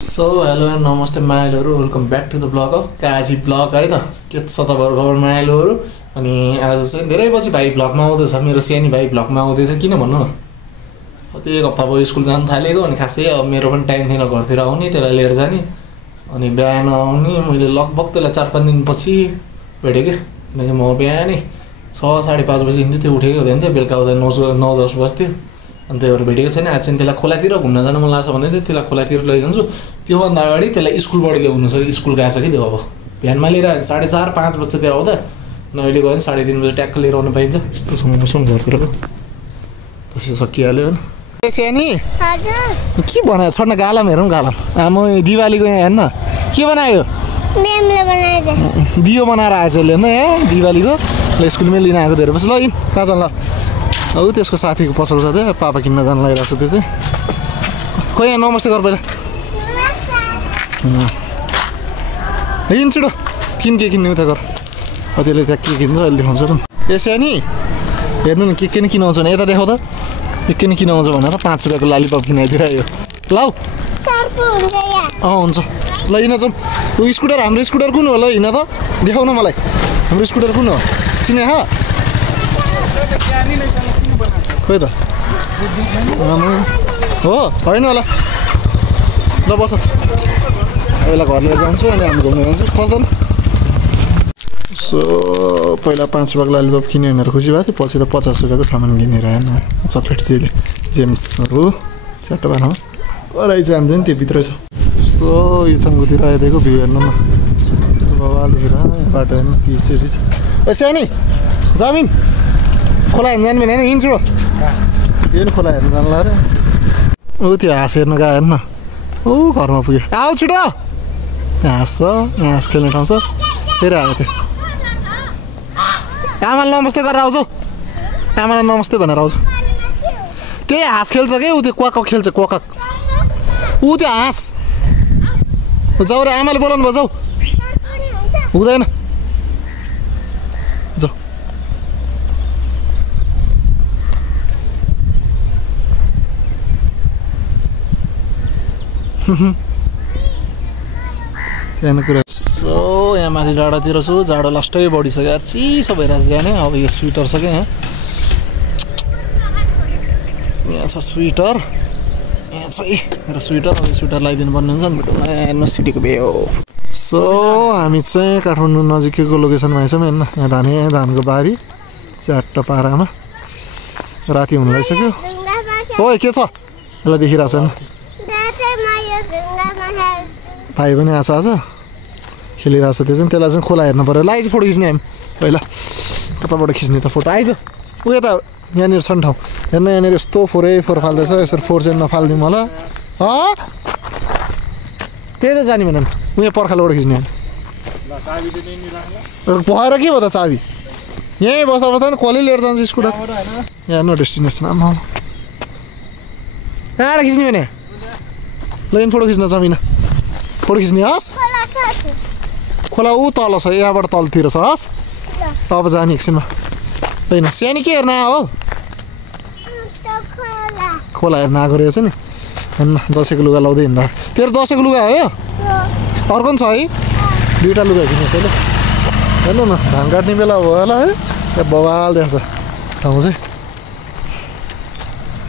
So hello and नमस्ते माइलहरू, welcome back to the blog of Kaji blog है त। के छ तपाईँहरू खबर माइलहरू? अनि आज चाहिँ धेरै पछि भाइ ब्लगमा आउँदैछ, मेरो सानी भाइ ब्लगमा आउँदैछ। किन भन्नु, त्यो एक हप्ता भयो स्कुल जान थालेको। अनि खासै अब मेरो पनि टाइम थिएन घरतिर आउने, त्यसलाई लिएर जाने अनि बिहान आउने। मैले लगभग त्यसलाई 4-5 दिनपछि भेटेँ कि, किनकि म बिहानै 6-5:30 बजी हिँड्थेँ। त्यो उठेको हुँदैन थियो, बेलुका हुँदा 9-10 बज्थ्यो। अनि त्यही भएर भेटेको छैन। आज चाहिँ त्यसलाई खोलातिर घुम्न जानु मन लाग्छ भन्दै थियो, त्यसलाई खोलातिर लैजान्छु। त्योभन्दा अगाडि त्यसलाई स्कुलबाट ल्याउनु छ, स्कुल गएको छ कि त्यो। अब बिहानमा लिएर आयो 4:30-5 बज्छ त्यो आउँदा, अनि अहिले गयो भने 3:30 बजी ट्याक्क लिएर आउनु पाइन्छ। यस्तो मौसम घरतिरको त्यसै सकिहाल्यो होइन। सानी के बनायो? छोड्न गालाम हेरौँ, गालाम आमा दिवालीको यहाँ हेर्न के बनायो। दियो बनाएर आएछ ले होइन यहाँ दिवालीको। ल स्कुलमै लिन आएको धेरै पछि। ल इन कहाँ जान ल? औ त्यसको साथीको पसल छ त्यहाँ, पापा किन्न जान लागिरहेको छ त्यो चाहिँ। खोइ यहाँ नमस्ते गर पहिला। हिँड छिटो, किन के किन्ने उता गर। त्यसले त्यहाँ के किन्छ अहिले देखाउँछ त। ए सानी हेर्नु न, के नि किनाउँछ भने यता देखाउ त। के नि किनाउँछ भनेर 5 रुपियाँको लालीपप किनाइदिएर यो ल। हुन्छ ल हिँड जाउँ। ऊ स्कुटर, हाम्रो स्कुटर कुन हो? ल हिँड त, देखाउ न मलाई हाम्रो स्कुटर कुन हो। चिने हो खोइ त हो होइन होला। ल बस, पहिला घर लिएर जान्छु अनि हामी घुम्न जान्छु। पर्दैन। सो पहिला 5 रुपियाँको लालीपप किन्यो भनेर खुसी भएको थियो, पछि त 50 रुपियाँको सामान किनेर आएन। चक्लेट जेली जेम्सहरू च्याट्टो बारमा रहेछ, हामी चाहिँ त्यो भित्रै छ। सो यो सङ्गुतिर आइदिएको भ्यू हेर्नु न, बाबादेखि बाटो हेर्नु पिचेरी छ। ए सानी जमिन खोला हेर्नु जानु भने होइन, हिँड्छु यो नि खोला हेर्नु जानु लाग्यो। ऊ त्यो हाँस हेर्नु गयो हेर्नु न, ऊ घरमा पुग्यो। आऊ छिटो, हाँस छ, यहाँ हाँस खेल्ने ठाउँ छ। फेरि आयो त्यो आमालाई नमस्ते गरेर आउँछु, आमालाई नमस्ते भनेर आउँछु। त्यही हाँस खेल्छ कि ऊ, त्यो क्वाक खेल्छ, क्वाक ऊ त्यो हाँस। जाऊ रे, आमाले बोलाउनु भयो, जाऊ। हुँदैन जाऊ। त्यहाँ कुरा। सो यहाँ माथि डाँडातिर छु, जाडो लास्टै बढिसक्यो, चिसो भइरहेको छ यहाँ। अब यो स्वेटर छ क्या, यहाँ छ स्वेटर, यहाँ चाहिँ मेरो स्वेटर। अब स्वेटर लगाइदिनु पर्ने हुन्छ। हेर्नु सिटीको भ्यू। सो हामी चाहिँ काठमाडौँ नजिकैको लोकेसनमा आइछौँ हेर्न। यहाँ धानको बारी च्याट्ट पारामा राति हुन लागिसक्यो। ओ के छ यसलाई देखिरहेको छैन। भाइ पनि आएको छ, आज खेलिरहेको छ त्यो चाहिँ। त्यसलाई चाहिँ खोला हेर्नु पऱ्यो। ल आइज फोटो खिच्ने हामी पहिला। कताबाट खिच्ने त फोटो? आइज ऊ यता, यहाँनिर छ नि ठाउँ हेर्न। यहाँनिर यस्तो फोरै फाल्दैछ, यसरी फोहोर चाहिँ नफालिदिउँ होला। त्यही त जाने भनेन, उयो पर्खालबाट खिच्ने हामी। भएर के भयो त चाबी? यहीँ बस्दा कसले लिएर जान्छ स्कुटर? यहाँ नो डेस्टिनेसन। आमा कहाँबाट खिच्ने भने? ल इन फोटो खिच्न जमिन, फोटो खिच्ने हस्। खोला ऊ तल छ, यहाँबाट तलतिर छ हस्। अब जाने एकछिनमा। होइन सानी के हेर्न आयो हो? खोला हेर्न आएको रहेछ नि। हेर्न दसैँको लुगा लाउँदै हिँड्दा। तेरो दसैँको लुगा हो यो? अर्को पनि छ है, 2टा लुगा किनेछ अहिले। हेर्नु न, धान काट्ने बेला भयो होला है। बवाल देख्छ ठाउँ चाहिँ।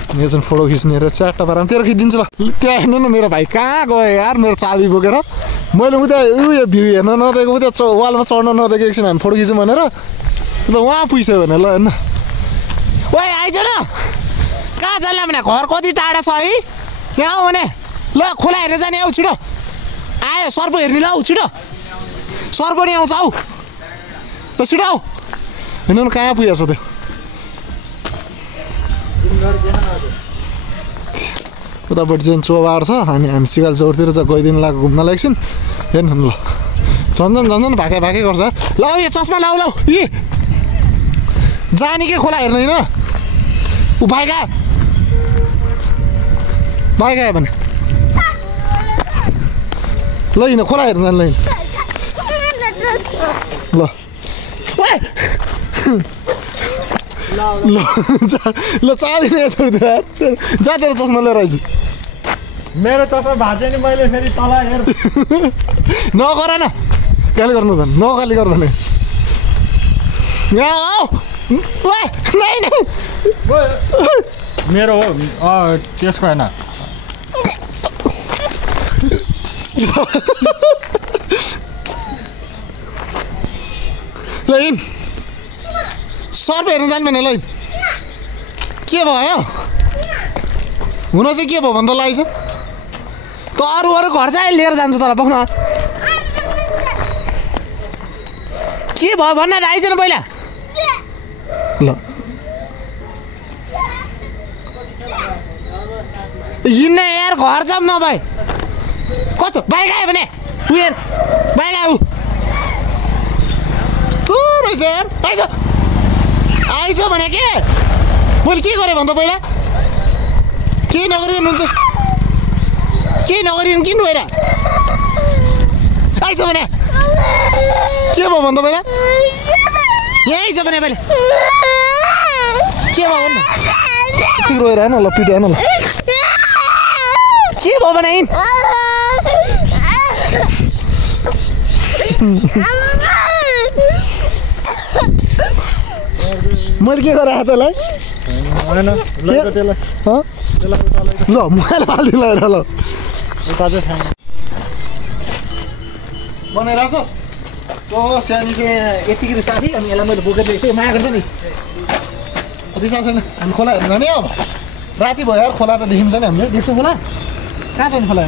यो चाहिँ फोटो खिच्ने र च्याट्टा पारामा तेरो खिचिदिन्छु ल। त्यहाँ हेर्नु न, मेरो भाइ कहाँ गयो यार, मेरो चाबी बोकेर। मैले उता उयो भ्यू हेर्न नदिएको, उता वालमा चढ्न नदिएको, एकछिन हामी फोटो खिच्यौँ भनेर ल उहाँ पुगिसक्यो भने। ल हेर्न, ओ आइज न, कहाँ जान्ला भने? घर कति टाढा छ है? यहाँ आऊ भने। ल खोला हेर्न जाने, आऊ छिटो। आयो सर्प हेर्ने, ल आऊ छिटो। सर्प पनि आउँछ, आऊ ल छिटो आऊ। हेर्नु न कहाँ पुगेको छ त्यो। उतापट्टि चाहिँ चौबार छ, हामी सिगाल चौरतिर चाहिँ गइदिनु लाग्यो घुम्नलाई एकछिन। हेर्नु ल, झन्झन भाकै गर्छ। ल यो चस्मा लाऊ, ल यी जाने के खोला हेर्नु होइन? ऊ भाइ गयो भने ल हिँड, खोला हेर्नु जानु। ल ल चाबी नै छोडिदिएर जा, तेरो चस्मा लिएर आइज। मेरो चस्मा भाँच्यो नि मैले फेरि तल हेर नगर न गाली गर्नु त नगाली गर्नु भने यहाँ आऊ मेरो हो त्यसको होइन लैन सर्प हेर्न जानु भने लैन के भयो हुन चाहिँ के भयो भन्दा लाग्छ त अरू घर चाहिँ लिएर जान्छ तर बग्न के भयो भन्न त आइज न पहिला ल हिँड्न यार घर जाऊँ न भाइ कस्तो बाइक आयो भने उयो बाइक आऊ तँ रहेछ यार आइज आइज भने के मैले के गरेँ भन्दा पहिला केही नगरिकन हुन्छ केही नगरिकन किन गएर आइज भने के भयो भन्दा पहिला यहाँ आइज भने मैले के भयो भन्नु तिम्रो रोएर आएन ल पिट आएन ल के भयो भने हिँड मैले के गरेँ हातलाई ल मोबाइल हालिदिनु ल ल बनाइरहेछस् सो सानी चाहिँ यतिकै साथी अनि यसलाई मैले बोकेर ल्याएको छु माया गर्छ नि रिसा छैन हामी खोला हेर्नु जाने अब राति भयो यार खोला त देखिन्छ नि हामीले देख्छ खोला कहाँ छ नि खोला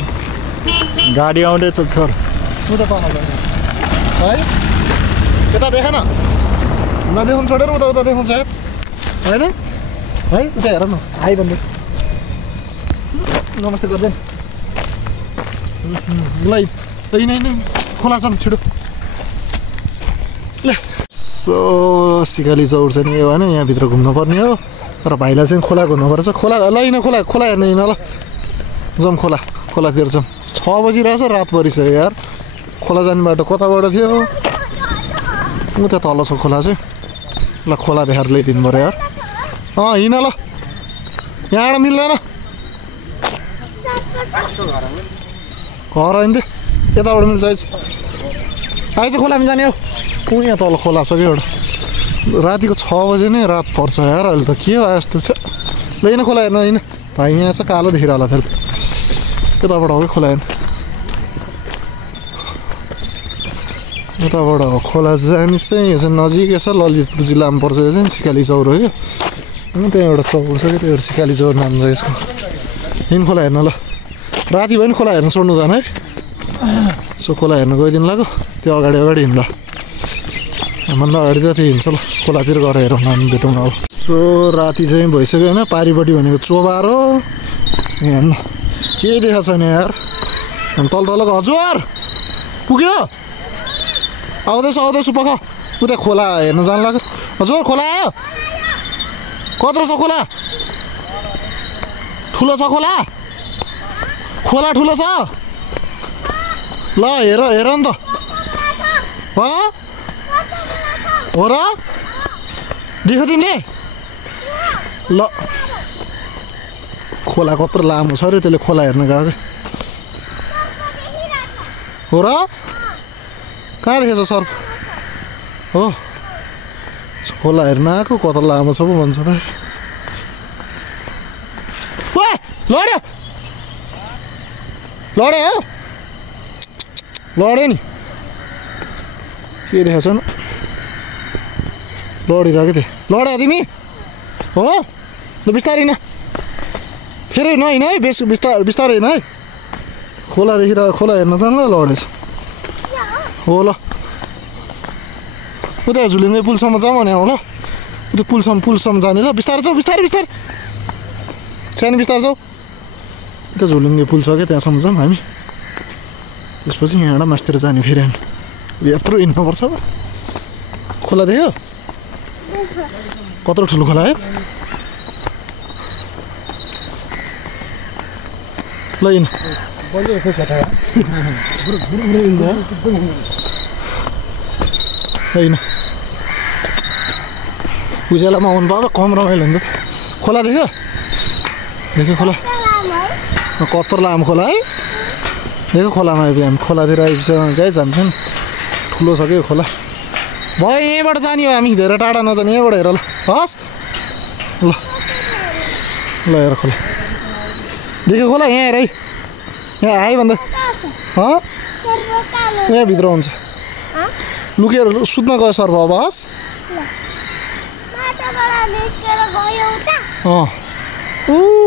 गाडी आउँदैछ छोर उता तल है यता देख न नदेखाउनु छोडेर उता उता देखाउँछ यार होइन है उता हेर न आइ भन्दै नमस्ते गर्दैन ल नै खोला छ छिटो ल सो सिकाली चौर छ नि यो होइन यहाँभित्र घुम्नुपर्ने हो तर भाइलाई चाहिँ खोला घुम्नुपर्छ खोला ल हिँड खोला खोला हेर्नु हिँड ल जाउँ खोलातिर जाउँ 6 बजिरहेछ रात परिसक्यो यार खोला जाने बाटो कताबाट थियो उता तल छ खोला चाहिँ ल खोला देखाएर ल्याइदिनु पऱ्यो यार हिँड ल यहाँबाट मिल्दैन घर होइन त यताबाट मिल्छ आइज खोलामा जाने हो यहाँ तल खोला छ कि एउटा रातिको 6 बजे नै रात पर्छ यार अहिले त के भयो यस्तो छ ल हिँड खोला हेर्न हिँड भाइ यहाँ छ कालो देखिरह होला फेरि यताबाट हो कि खोला हेर्नु यताबाट हो खोला जाने चाहिँ यो चाहिँ नजिकै छ ललितपुर जिल्लामा पर्छ यो चाहिँ सिकाली चौर हो यो त्यहाँ एउटा चौर छ कि त्यो एउटा सिकाली चौर नाम छ यसको हिँड खोला हेर्नु ल राति भयो नि खोला हेर्नु छोड्नु जान है सो खोला हेर्नु गइदिनु लाग्यो त्यो अगाडि हिँड्ला भन्दा अगाडि त त्यो हिँड्छ ल खोलातिर गएर हेरौँ हामी भेटौँ अब सो राति चाहिँ भइसक्यो होइन पारिपट्टि भनेको चोबार हो हेर्नु केही देखाएको छैन यार तल हजुर पुग्यो आउँदैछु पख उता खोला हेर्नु जानु लाग्यो हजुर खोला आयो कत्रो छ खोला ठुलो छ खोला ठुलो छ ल हेर नि त हो र देख्यौ तिमीले ल खोला कत्रो लामो छ अरे त्यसले खोला हेर्न गएको हो र कहाँ देखेछ सर हो खोला हेर्न आएको कत्रो लामो छ पो भन्छ त लड्यो हो लड्यो नि के देखाएको छैन लडिरहेको थिएँ लड्यो तिमी हो ल बिस्तारै न फेरि नहिँड है बिस्तारै हिँड है खोला देखिरहेको खोला हेर्न जानु ल लडेछ हो ल उता झुलिङ्गे पुलसम्म जाउँ भने हो ल उता पुलसम्म जाने ल बिस्तारै जाऊ बिस्तारै सानो बिस्तारै जाऊ उता झुलिङ्गे पुल छ क्या त्यहाँसम्म जाउँ हामी त्यसपछि यहाँबाट मासतिर जाने फेरि हामी यत्रो हिँड्नुपर्छ खोला देख्यो कत्रो ठुलो खोला है ल हिँड होइन उज्यालोमा आउनु पाएको कम रमाइलो हुन्छ खोला देख्यो खोला कत्रो लामो खोला है देखो खोलामा आइपुग्यो हामी खोलातिर आइपुग्छ गाइस हामी चाहिँ ठुलो छ कि खोला भयो यहीँबाट जाने हो हामी धेरै टाढा नजाने यहीँबाट हेर ल हस् ल ल हेर खोला देख्यो खोला यहाँ हेर है यहाँ आयो भन्दा यहाँभित्र हुन्छ लुकेर सुत्न गयो सर्फ अब हस्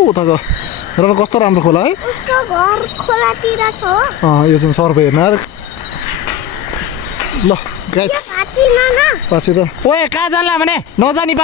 उता गयो र कस्तो राम्रो खोला है यो चाहिँ सर्फ हेर्न आएर ल गाइस पछि त ओए कहाँ जान्ला भने नजानी